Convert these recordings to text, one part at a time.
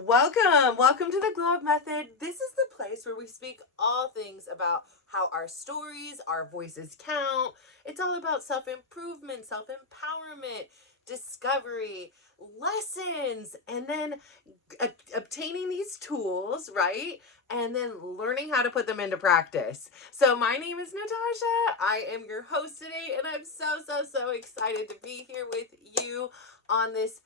Welcome to the Glow Up Method. This is the place where we speak all things about how our stories, our voices count. It's all about self-improvement, self-empowerment, discovery, lessons, and then obtaining these tools, right? And then learning how to put them into practice. So my name is Natasha. I am your host today, and I'm so excited to be here with you on this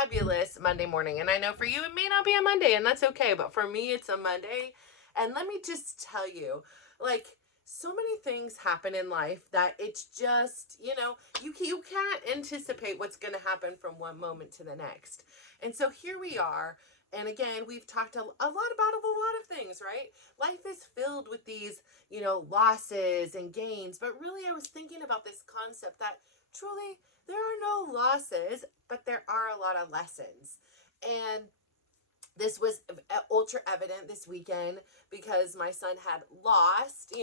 fabulous Monday morning. And I know for you, it may not be a Monday, and that's okay. But for me, it's a Monday. And let me just tell you, like, so many things happen in life that it's just, you can't anticipate what's going to happen from one moment to the next. And so here we are. And again, we've talked a lot about a lot of things, right? Life is filled with these, losses and gains. But really, I was thinking about this concept that truly there are no losses, but there are a lot of lessons. And this was ultra evident this weekend because my son had lost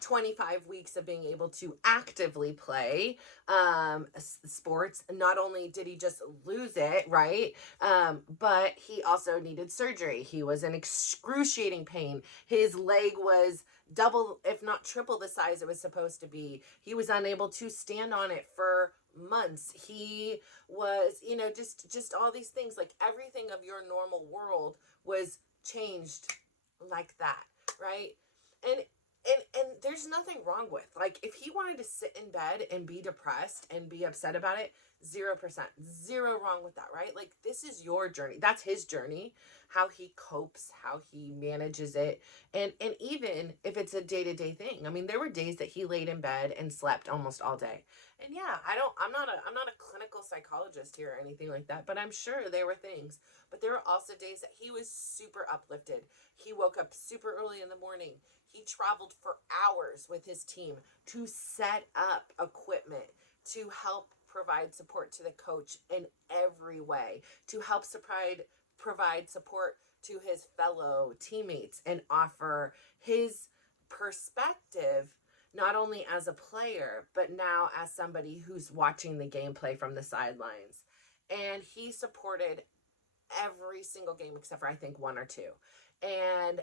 25 weeks of being able to actively play sports. Not only did he just lose it, right, but he also needed surgery. He was in excruciating pain. His leg was double if not triple the size it was supposed to be. He was unable to stand on it for months. He was, just all these things, like everything of your normal world was changed like that, right? And there's nothing wrong with, like, if he wanted to sit in bed and be depressed and be upset about it, 0%, zero wrong with that, right? Like, this is your journey. That's his journey, how he copes, how he manages it. And even if it's a day-to-day thing, I mean, there were days that he laid in bed and slept almost all day. And yeah, I'm not a clinical psychologist here or anything like that, but I'm sure there were things. But there were also days that he was super uplifted. He woke up super early in the morning. He traveled for hours with his team to set up equipment, to help provide support to the coach in every way, to help provide support to his fellow teammates and offer his perspective, not only as a player, but now as somebody who's watching the gameplay from the sidelines. And he supported every single game except for, I think, one or two. And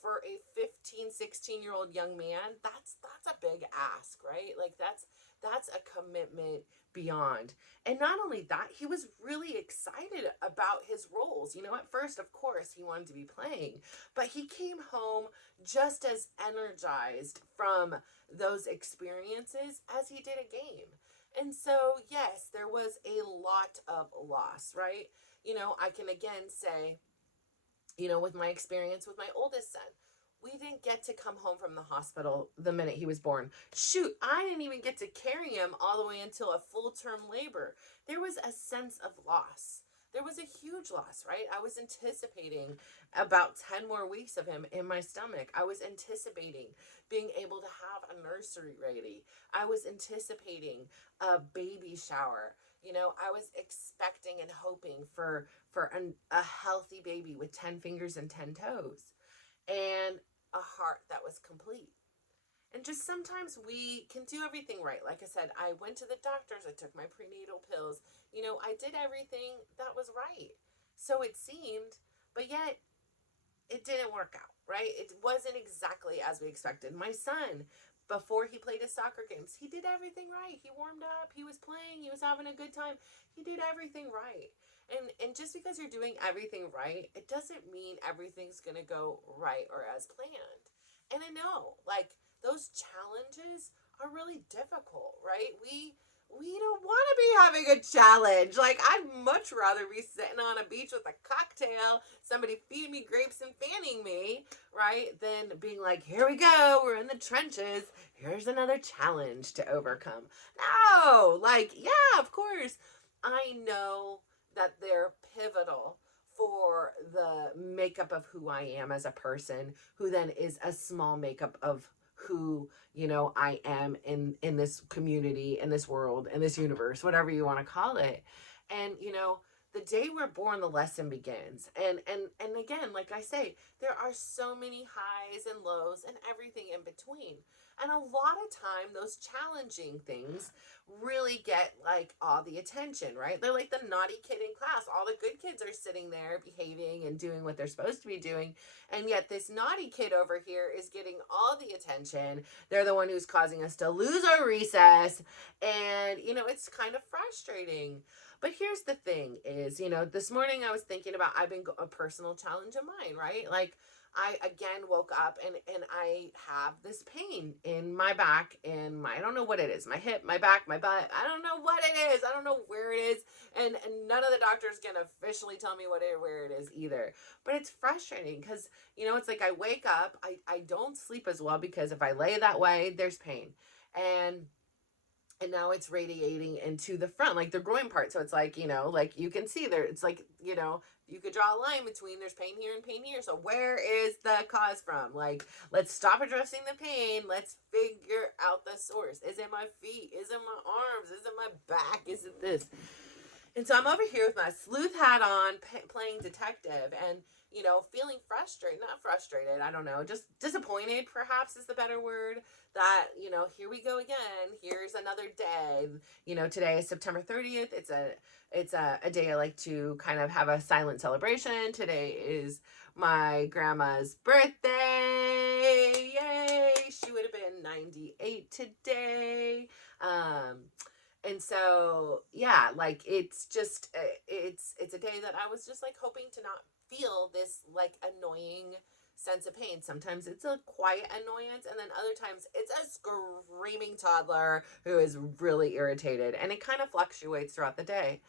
for a 15, 16-year-old young man, that's a big ask, right? Like, that's a commitment beyond. And not only that, he was really excited about his roles. At first, of course, he wanted to be playing, but he came home just as energized from those experiences as he did a game. And so, yes, there was a lot of loss, right? I can again say, with my experience with my oldest son, we didn't get to come home from the hospital the minute he was born. Shoot, I didn't even get to carry him all the way until a full-term labor. There was a sense of loss. There was a huge loss, right? I was anticipating about 10 more weeks of him in my stomach. I was anticipating being able to have a nursery ready. I was anticipating a baby shower. I was expecting and hoping for a healthy baby with 10 fingers and 10 toes and a heart that was complete. And just sometimes we can do everything right. Like I said, I went to the doctors, I took my prenatal pills. I did everything that was right. So it seemed, but yet it didn't work out, right? It wasn't exactly as we expected. My son, before he played his soccer games, he did everything right. He warmed up, he was playing, he was having a good time. He did everything right. And just because you're doing everything right, it doesn't mean everything's going to go right or as planned. And I know, like, those challenges are really difficult, right? We don't want to be having a challenge. Like, I'd much rather be sitting on a beach with a cocktail, somebody feeding me grapes and fanning me, right? Than being like, here we go, we're in the trenches. Here's another challenge to overcome. No, like, yeah, of course. I know that they're pivotal for the makeup of who I am as a person, who then is a small makeup of who I am in this community, in this world, in this universe, whatever you want to call it. And the day we're born, the lesson begins. And again, like I say, there are so many highs and lows and everything in between. And a lot of time, those challenging things really get like all the attention, right? They're like the naughty kid in class. All the good kids are sitting there behaving and doing what they're supposed to be doing. And yet this naughty kid over here is getting all the attention. They're the one who's causing us to lose our recess. And, it's kind of frustrating. But here's the thing is, this morning I was thinking about, I've been a personal challenge of mine, right? Like I again woke up and I have this pain in my back and I don't know what it is, my hip, my back, my butt. I don't know what it is. I don't know where it is. And none of the doctors can officially tell me where it is either. But it's frustrating because, it's like I wake up, I don't sleep as well because if I lay that way, there's pain. And now it's radiating into the front, like the groin part. So it's like, like you can see there, it's like, you could draw a line between there's pain here and pain here. So where is the cause from? Like, let's stop addressing the pain. Let's figure out the source. Is it my feet? Is it my arms? Is it my back? Is it this? And so I'm over here with my sleuth hat on, playing detective, and feeling frustrated, not frustrated, I don't know, just disappointed perhaps is the better word, that, here we go again. Here's another day. Today is September 30th. It's a day I like to kind of have a silent celebration. Today is my grandma's birthday. Yay! She would have been 98 today. And so, yeah, like it's just, it's a day that I was just like hoping to not feel this like annoying sense of pain. Sometimes it's a quiet annoyance, and then other times it's a screaming toddler who is really irritated, and it kind of fluctuates throughout the day.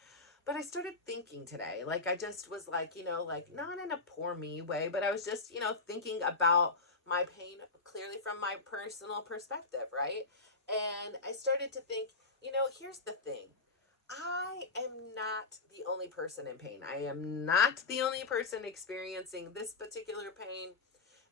But I started thinking today, like I just was like, like not in a poor me way, but I was just, thinking about my pain clearly from my personal perspective, right? And I started to think, here's the thing. I am not the only person in pain. I am not the only person experiencing this particular pain.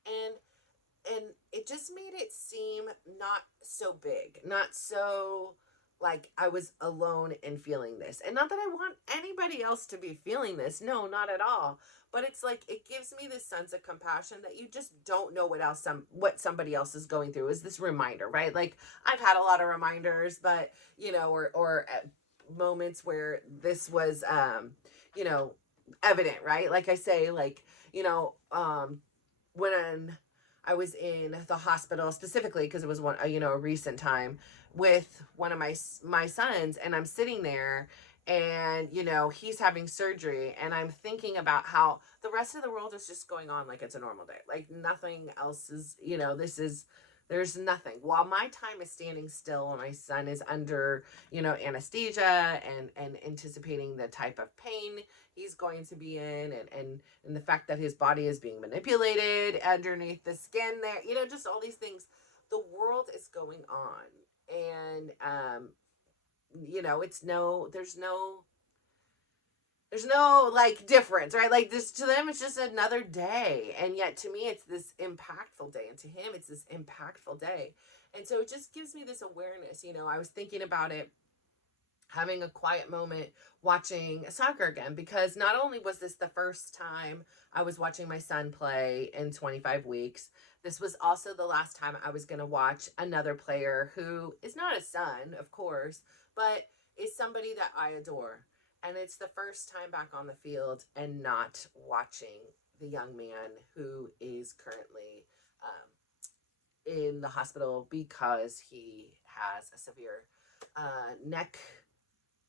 And it just made it seem not so big, not so like I was alone in feeling this. And not that I want anybody else to be feeling this. No, not at all. But it's like it gives me this sense of compassion that you just don't know what somebody else is going through. Is this reminder, right? Like I've had a lot of reminders, but or moments where this was evident, right? Like I say, like when I was in the hospital specifically because it was a recent time with one of my sons, and I'm sitting there and he's having surgery, and I'm thinking about how the rest of the world is just going on like it's a normal day, like nothing else is, there's nothing, while my time is standing still and my son is under anesthesia and anticipating the type of pain he's going to be in, and the fact that his body is being manipulated underneath the skin there, just all these things. The world is going on, and there's no like difference, right? Like this to them it's just another day, and yet to me it's this impactful day, and to him it's this impactful day. And so it just gives me this awareness. I was thinking about it, having a quiet moment watching soccer again, because not only was this the first time I was watching my son play in 25 weeks, this was also the last time I was going to watch another player who is not a son, of course, but is somebody that I adore. And it's the first time back on the field and not watching the young man who is currently in the hospital because he has a severe neck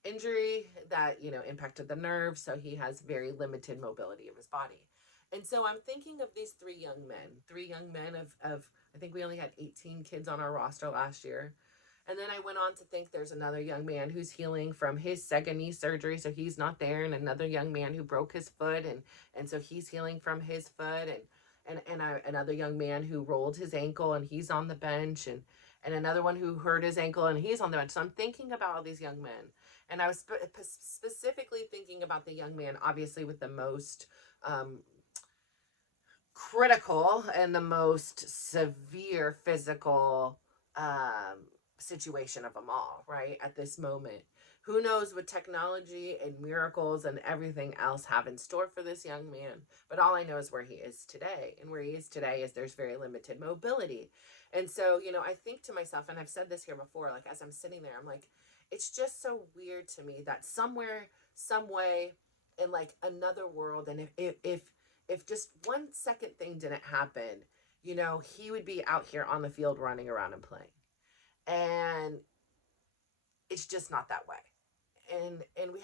injury that impacted the nerve, so he has very limited mobility of his body. And so I'm thinking of these three young men of I think we only had 18 kids on our roster last year. And then I went on to think there's another young man who's healing from his second knee surgery, so he's not there, and another young man who broke his foot, and so he's healing from his foot, another young man who rolled his ankle and he's on the bench, and another one who hurt his ankle and he's on the bench. So I'm thinking about all these young men. And I was specifically thinking about the young man, obviously, with the most critical and the most severe physical situation of them all, right, at this moment. Who knows what technology and miracles and everything else have in store for this young man? But all I know is where he is today. And where he is today is there's very limited mobility. And so, I think to myself, and I've said this here before, like as I'm sitting there, I'm like, it's just so weird to me that somewhere, some way, in like another world, and if just one second thing didn't happen, he would be out here on the field running around and playing. And it's just not that way. And we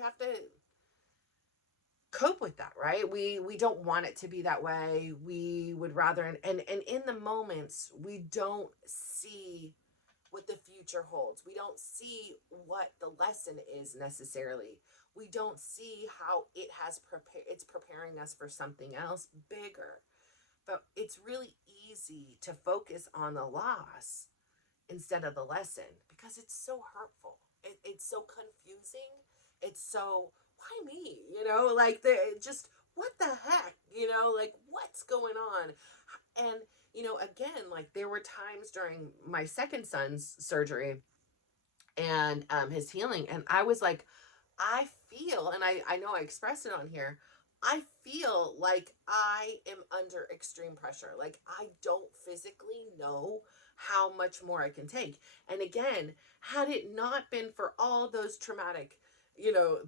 have to cope with that, right? We don't want it to be that way. We would rather, and in the moments we don't see what the future holds. We don't see what the lesson is necessarily. We don't see how it's preparing us for something else bigger. But it's really easy to focus on the loss instead of the lesson because it's so hurtful. It's so confusing. It's so, why me? Like just what the heck? Like what's going on? And again, like there were times during my second son's surgery and his healing, and I was like, I feel, and I know I expressed it on here, I feel like I am under extreme pressure. Like I don't physically know how much more I can take. And again, had it not been for all those traumatic,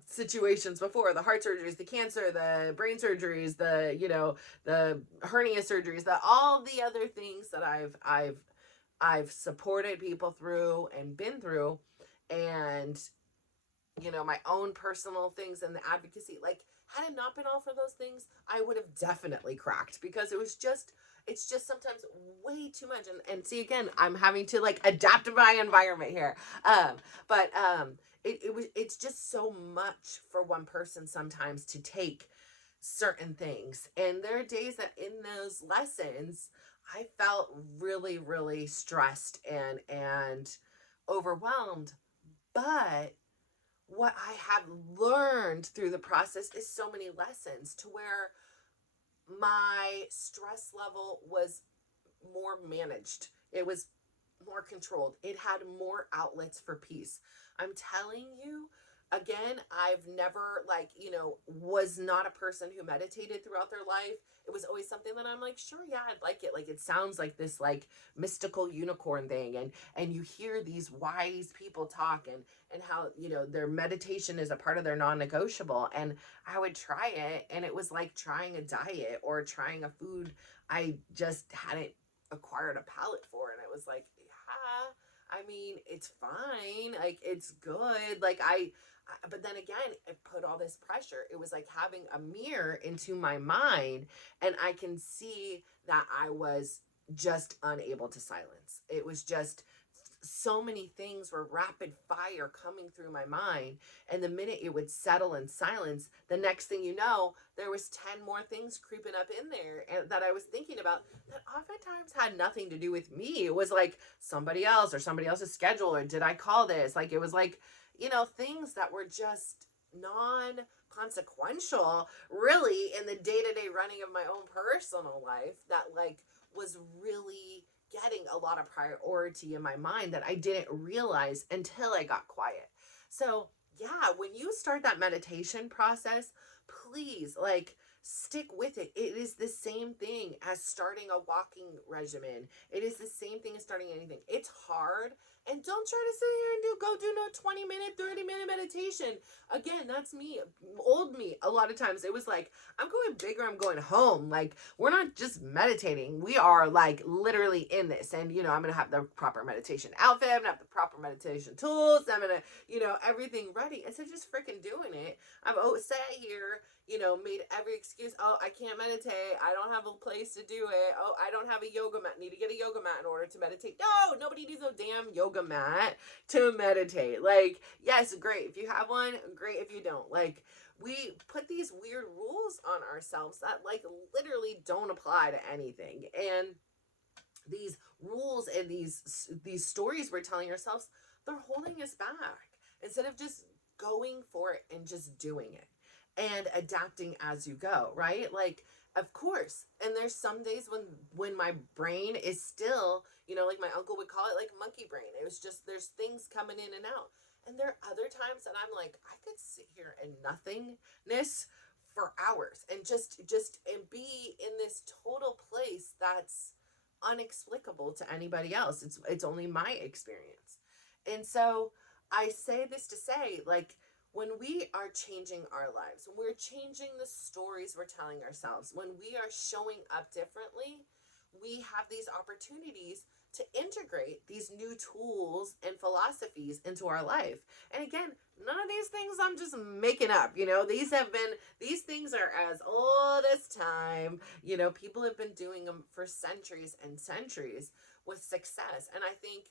situations before, the heart surgeries, the cancer, the brain surgeries, the hernia surgeries, all the other things that I've supported people through and been through, and my own personal things and the advocacy, like had it not been all for those things, I would have definitely cracked because it's just sometimes way too much. And see, again, I'm having to like adapt to my environment here. It's just so much for one person sometimes to take certain things. And there are days that in those lessons, I felt really, really stressed and overwhelmed. But what I have learned through the process is so many lessons to where my stress level was more managed. It was more controlled. It had more outlets for peace. I'm telling you, again, I've never was not a person who meditated throughout their life. It was always something that I'm like, sure, yeah, I'd like it. Like it sounds like this like mystical unicorn thing, and you hear these wise people talk and how their meditation is a part of their non-negotiable. And I would try it, and it was like trying a diet or trying a food I just hadn't acquired a palate for, and it was like, yeah, I mean, it's fine, like it's good, like but then again, it put all this pressure. It was like having a mirror into my mind, and I can see that I was just unable to silence. It was just so many things were rapid fire coming through my mind, and the minute it would settle in silence, the next thing you know, there was 10 more things creeping up in there and that I was thinking about that oftentimes had nothing to do with me. It was like somebody else or somebody else's schedule, or did I call this? Like it was like things that were just non consequential really in the day-to-day running of my own personal life that like was really getting a lot of priority in my mind that I didn't realize until I got quiet. So yeah, when you start that meditation process, please like stick with it. It is the same thing as starting a walking regimen. It is the same thing as starting anything. It's hard. And don't try to sit here and do no 20-minute, 30-minute meditation. Again, that's me, old me. A lot of times it was like, I'm going bigger, I'm going home. Like, we're not just meditating. We are like literally in this. And, I'm going to have the proper meditation outfit. I'm going to have the proper meditation tools. I'm going to, everything ready. Instead of just freaking doing it, I've sat here, made every excuse. Oh, I can't meditate. I don't have a place to do it. Oh, I don't have a yoga mat. Need to get a yoga mat in order to meditate. No, nobody needs no damn yoga mat to meditate. Like, yes, great. If you have one, great. If you don't, like, we put these weird rules on ourselves that like literally don't apply to anything. And these rules and these stories we're telling ourselves, they're holding us back instead of just going for it and just doing it and adapting as you go, right? Like, of course. And there's some days when my brain is still, like my uncle would call it like monkey brain. It was just, there's things coming in and out. And there are other times that I'm like, I could sit here in nothingness for hours and just and be in this total place that's unexplicable to anybody else. It's only my experience. And so I say this to say, like, when we are changing our lives, when we're changing the stories we're telling ourselves, when we are showing up differently, we have these opportunities to integrate these new tools and philosophies into our life. And again, none of these things I'm just making up. These things are as old as time. People have been doing them for centuries and centuries with success. And I think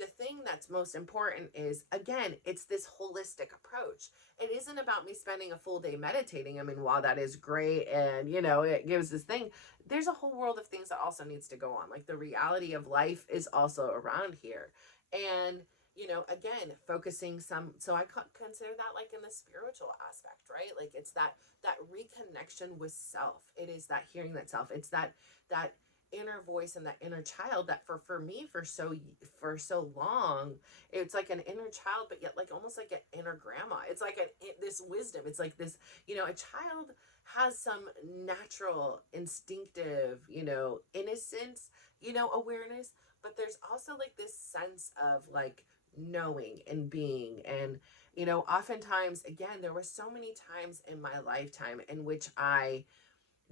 the thing that's most important is, again, it's this holistic approach. It isn't about me spending a full day meditating. I mean, while that is great and, it gives this thing, there's a whole world of things that also needs to go on. Like, the reality of life is also around here. And, again, focusing so I consider that like in the spiritual aspect, right? Like, it's that reconnection with self. It is that hearing that self. It's that inner voice and that inner child that for me for so long, it's like an inner child, but yet like almost like an inner grandma. It's like this wisdom. It's like this, a child has some natural instinctive, innocence, awareness, but there's also like this sense of like knowing and being. And oftentimes, again, there were so many times in my lifetime in which I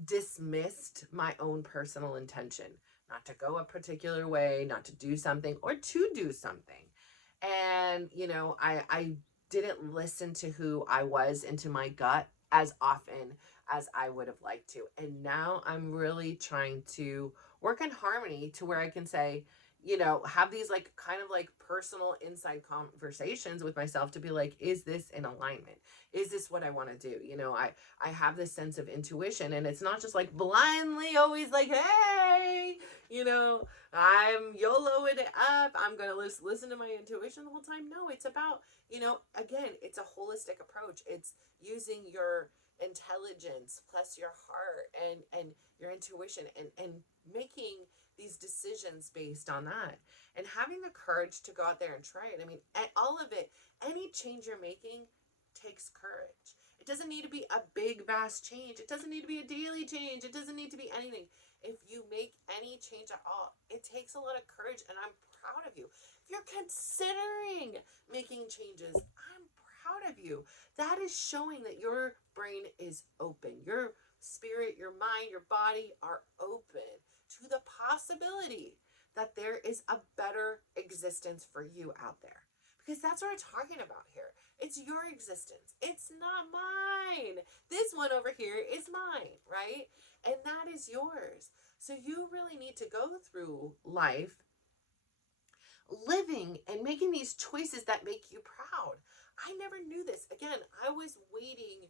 dismissed my own personal intention, not to go a particular way, not to do something, or to do something. And, I didn't listen to who I was, into my gut, as often as I would have liked to. And now I'm really trying to work in harmony to where I can say, have these like kind of like personal inside conversations with myself to be like, is this in alignment? Is this what I want to do? I have this sense of intuition, and it's not just like blindly always like, hey, I'm YOLOing it up. I'm going to listen to my intuition the whole time. No, it's about, again, it's a holistic approach. It's using your intelligence plus your heart and your intuition and making these decisions based on that, and having the courage to go out there and try it. I mean, all of it, any change you're making takes courage. It doesn't need to be a big, vast change. It doesn't need to be a daily change. It doesn't need to be anything. If you make any change at all, it takes a lot of courage, and I'm proud of you. If you're considering making changes, I'm proud of you. That is showing that your brain is open. Your spirit, your mind, your body are open to the possibility that there is a better existence for you out there. Because that's what we're talking about here. It's your existence. It's not mine. This one over here is mine, right? And that is yours. So you really need to go through life living and making these choices that make you proud. I never knew this. Again, I was waiting,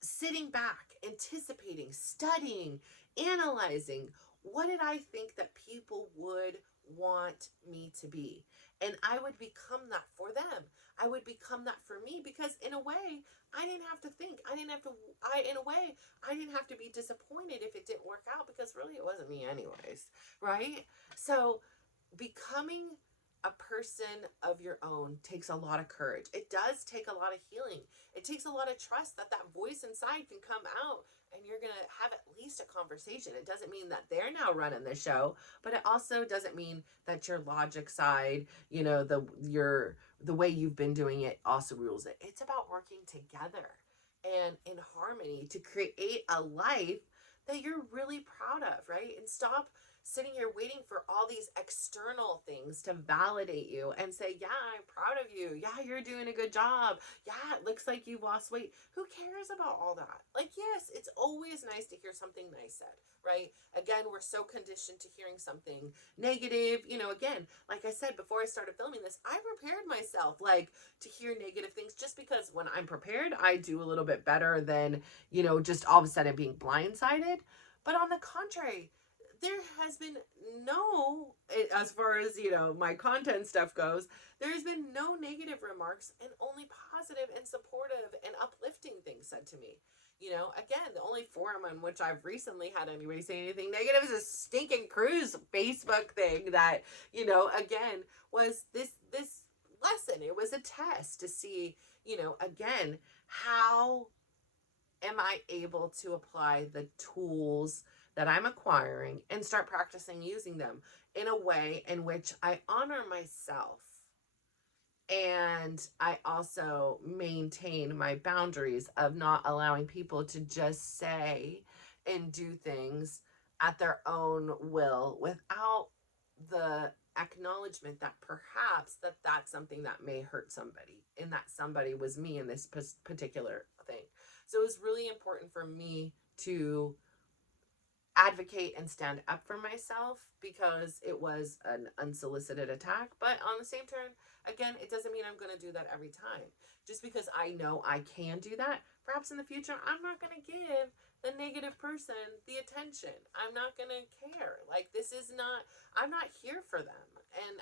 sitting back, anticipating, studying, analyzing. What did I think that people would want me to be? And I would become that for them. I would become that for me, because in a way, I didn't have to think. In a way, I didn't have to be disappointed if it didn't work out, because really it wasn't me anyways, right? So becoming a person of your own takes a lot of courage. It does take a lot of healing. It takes a lot of trust that voice inside can come out and you're going to have at least a conversation. It doesn't mean that they're now running the show, but it also doesn't mean that your logic side, the way you've been doing it also rules it. It's about working together and in harmony to create a life that you're really proud of, right? And stop sitting here waiting for all these external things to validate you and say, yeah, I'm proud of you. Yeah, you're doing a good job. Yeah, it looks like you've lost weight. Who cares about all that? Like, yes, it's always nice to hear something nice said, right? Again, we're so conditioned to hearing something negative. Again, like I said, before I started filming this, I prepared myself like to hear negative things, just because when I'm prepared, I do a little bit better than, just all of a sudden being blindsided. But on the contrary, there has been as far as, my content stuff goes, there has been no negative remarks and only positive and supportive and uplifting things said to me. Again, the only forum on which I've recently had anybody say anything negative is a stinking cruise Facebook thing that, again, was this lesson. lesson. It was a test to see, again, how am I able to apply the tools that I'm acquiring and start practicing using them in a way in which I honor myself and I also maintain my boundaries of not allowing people to just say and do things at their own will without the acknowledgement that perhaps that's something that may hurt somebody, and that somebody was me in this particular thing. So it was really important for me to advocate and stand up for myself because it was an unsolicited attack. But on the same turn, again, it doesn't mean I'm going to do that every time. Just because I know I can do that, perhaps in the future, I'm not going to give the negative person the attention. I'm not going to care. Like, this is not, I'm not here for them. And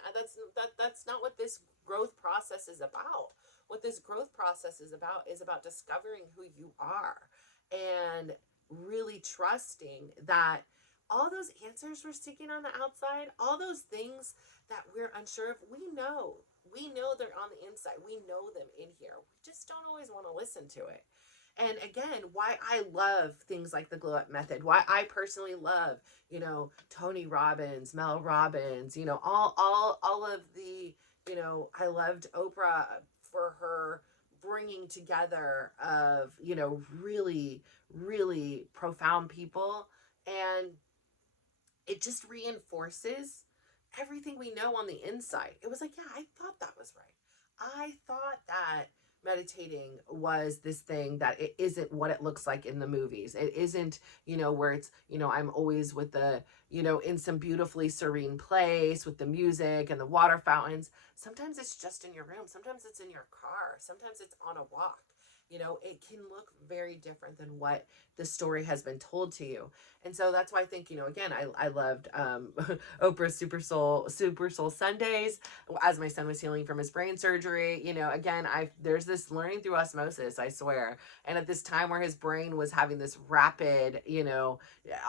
that's not what this growth process is about. What this growth process is about discovering who you are and really trusting that all those answers we're seeking on the outside, all those things that we're unsure of, we know they're on the inside. We know them in here. We just don't always want to listen to it. And again, why I love things like the glow up method, why I personally love, Tony Robbins, Mel Robbins, all of the, I loved Oprah for her bringing together of, really, really profound people. And it just reinforces everything we know on the inside. It was like, yeah, I thought that was right. I thought that meditating was this thing that it isn't what it looks like in the movies. It isn't, where it's, I'm always with the, in some beautifully serene place with the music and the water fountains. Sometimes it's just in your room. Sometimes it's in your car. Sometimes it's on a walk. It can look very different than what the story has been told to you. And so that's why I think, again, I loved Oprah's Super Soul Sundays as my son was healing from his brain surgery. Again, there's this learning through osmosis, I swear. And at this time where his brain was having this rapid,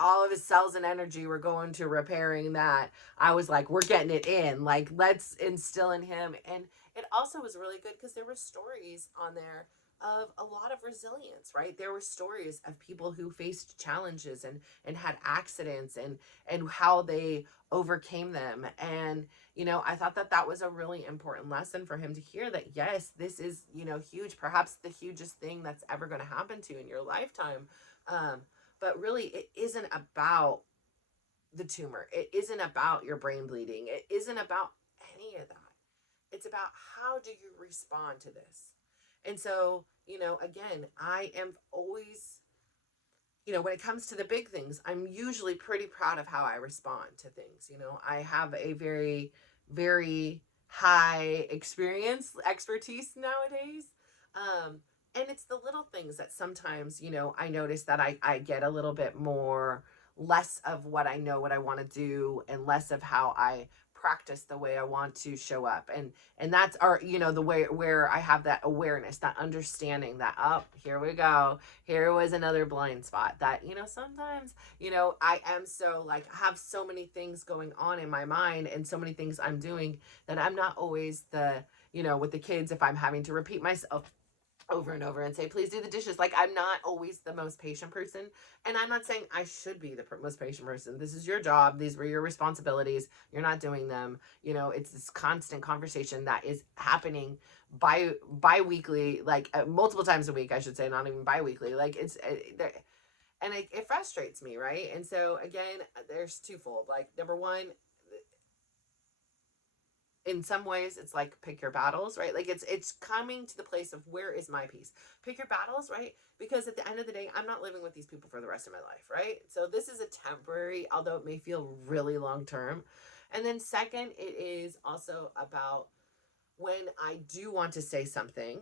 all of his cells and energy were going to repairing that, I was like, we're getting it in. Like, let's instill in him. And it also was really good because there were stories on there of a lot of resilience, right? There were stories of people who faced challenges and had accidents and how they overcame them. And, I thought that was a really important lesson for him to hear, that yes, this is, huge, perhaps the hugest thing that's ever going to happen to you in your lifetime. But really, it isn't about the tumor. It isn't about your brain bleeding. It isn't about any of that. It's about how do you respond to this? And so, again, I am always, when it comes to the big things, I'm usually pretty proud of how I respond to things. I have a very, very high expertise nowadays. And it's the little things that sometimes, I notice that I get a little bit more, less of what I know, what I want to do, and less of how I practice the way I want to show up. And that's our, the way where I have that awareness, that understanding that, oh, here we go. Here was another blind spot that, sometimes, I am so like, have so many things going on in my mind and so many things I'm doing that I'm not always the, with the kids, if I'm having to repeat myself over and over and say, please do the dishes. Like, I'm not always the most patient person. And I'm not saying I should be the most patient person. This is your job. These were your responsibilities. You're not doing them. It's this constant conversation that is happening bi-weekly, like multiple times a week, I should say, not even bi-weekly. Like, it's, and it frustrates me. Right. And so again, there's twofold. Like, number one, in some ways it's like pick your battles, right? Like, it's coming to the place of, where is my peace? Pick your battles, right? Because at the end of the day, I'm not living with these people for the rest of my life, right? So this is a temporary, although it may feel really long term. And then second, it is also about when I do want to say something,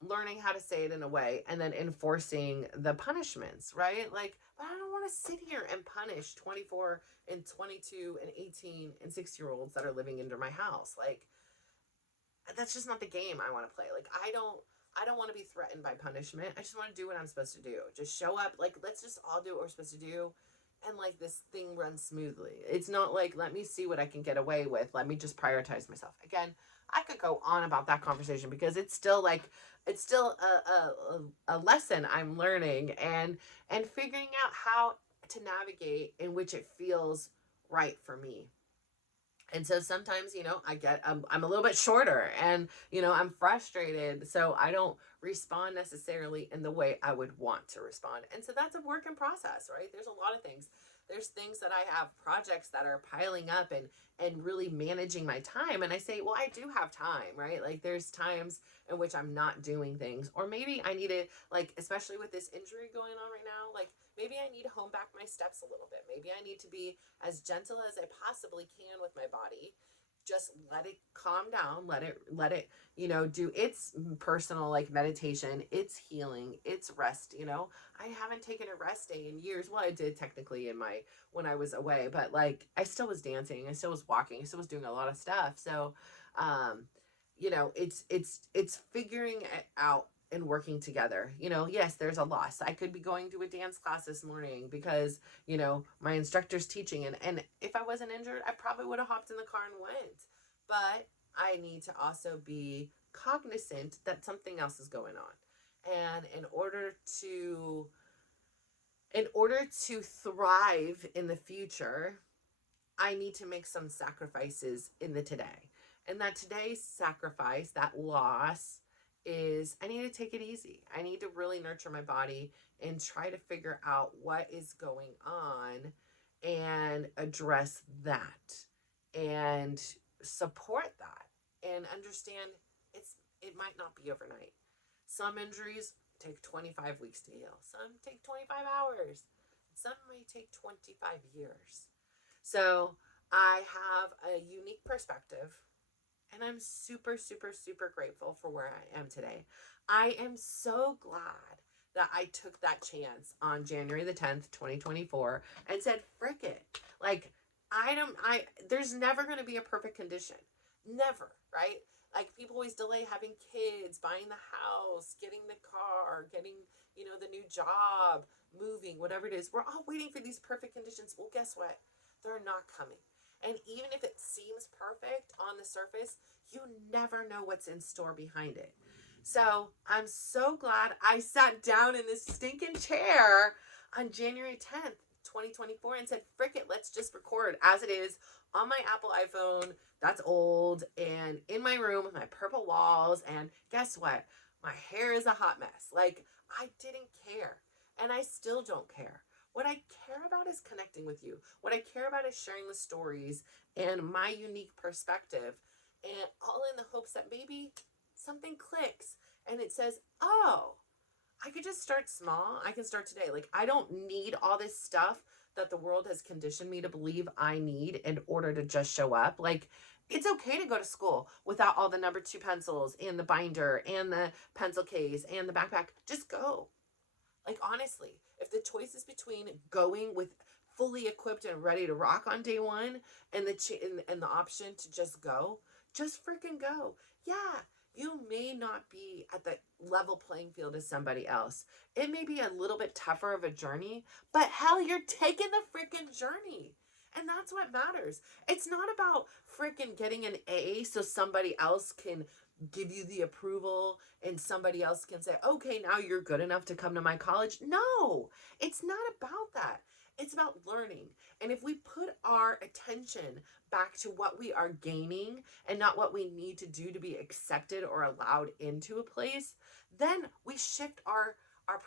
learning how to say it in a way, and then enforcing the punishments, right? Like, but I don't want to sit here and punish 24 and 22 and 18 and 6-year-olds that are living under my house. Like, that's just not the game I want to play. Like, I don't want to be threatened by punishment. I just want to do what I'm supposed to do. Just show up. Like, let's just all do what we're supposed to do. And like, this thing runs smoothly. It's not like, let me see what I can get away with. Let me just prioritize myself. Again, I could go on about that conversation because it's still like, it's still a lesson I'm learning, and figuring out how to navigate in which it feels right for me. And so sometimes, I'm a little bit shorter, and, I'm frustrated. So I don't respond necessarily in the way I would want to respond. And so that's a work in process, right? There's a lot of things. There's things that I have, projects that are piling up, and really managing my time. And I say, well, I do have time, right? Like there's times in which I'm not doing things, or maybe I need to, like, especially with this injury going on right now, like maybe I need to hone back my steps a little bit. Maybe I need to be as gentle as I possibly can with my body. Just let it calm down, let it do its personal, like, meditation, its healing, its rest. I haven't taken a rest day in years. Well, I did technically in my when I was away, but like I still was dancing, I still was walking, I still was doing a lot of stuff. So um it's figuring it out and working together. Yes, there's a loss. I could be going to a dance class this morning because my instructor's teaching, and if I wasn't injured, I probably would have hopped in the car and went. But I need to also be cognizant that something else is going on. And in order to thrive in the future, I need to make some sacrifices in the today. And that today's sacrifice, that loss, is I need to take it easy. I need to really nurture my body and try to figure out what is going on and address that and support that and understand it might not be overnight. Some injuries take 25 weeks to heal. Some take 25 hours. Some may take 25 years. So I have a unique perspective, and I'm super, super, super grateful for where I am today. I am so glad that I took that chance on January the 10th, 2024, and said, frick it. Like, there's never going to be a perfect condition. Never, right? Like, people always delay having kids, buying the house, getting the car, getting, the new job, moving, whatever it is. We're all waiting for these perfect conditions. Well, guess what? They're not coming. And even if it seems perfect on the surface, you never know what's in store behind it. So I'm so glad I sat down in this stinking chair on January 10th, 2024, and said, frick it, let's just record as it is on my Apple iPhone that's old, and in my room with my purple walls. And guess what? My hair is a hot mess. Like, I didn't care, and I still don't care. What I care about is connecting with you. What I care about is sharing the stories and my unique perspective, and all in the hopes that maybe something clicks and it says, oh, I could just start small. I can start today. Like, I don't need all this stuff that the world has conditioned me to believe I need in order to just show up. Like, it's okay to go to school without all the number 2 pencils and the binder and the pencil case and the backpack. Just go. Like, honestly, if the choice is between going with fully equipped and ready to rock on day one, and the option to just go, just freaking go. Yeah, you may not be at the level playing field as somebody else. It may be a little bit tougher of a journey, but hell, you're taking the freaking journey. And that's what matters. It's not about freaking getting an A so somebody else can give you the approval and somebody else can say, okay, now you're good enough to come to my college. No, it's not about that. It's about learning. And if we put our attention back to what we are gaining and not what we need to do to be accepted or allowed into a place, then we shift our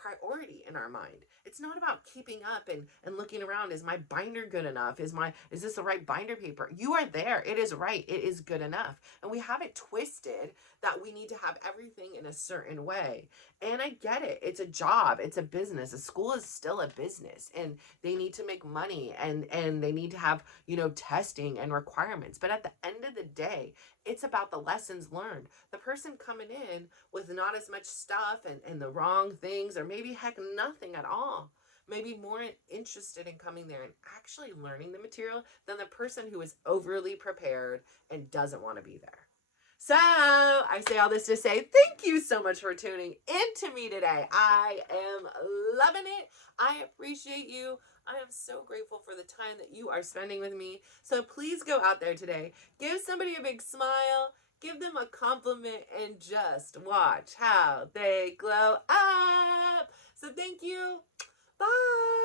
priority in our mind. It's not about keeping up and looking around. Is my binder good enough? Is this the right binder paper? You are there. It is right. It is good enough. And we have it twisted that we need to have everything in a certain way. And I get it. It's a job. It's a business. A school is still a business, and they need to make money, and they need to have, testing and requirements. But at the end of the day, it's about the lessons learned. The person coming in with not as much stuff and the wrong things, or maybe heck, nothing at all, maybe more interested in coming there and actually learning the material than the person who is overly prepared and doesn't want to be there. So I say all this to say thank you so much for tuning into me today. I am loving it. I appreciate you. I am so grateful for the time that you are spending with me. So please go out there today. Give somebody a big smile. give them a compliment, and just watch how they glow up. So thank you. Bye.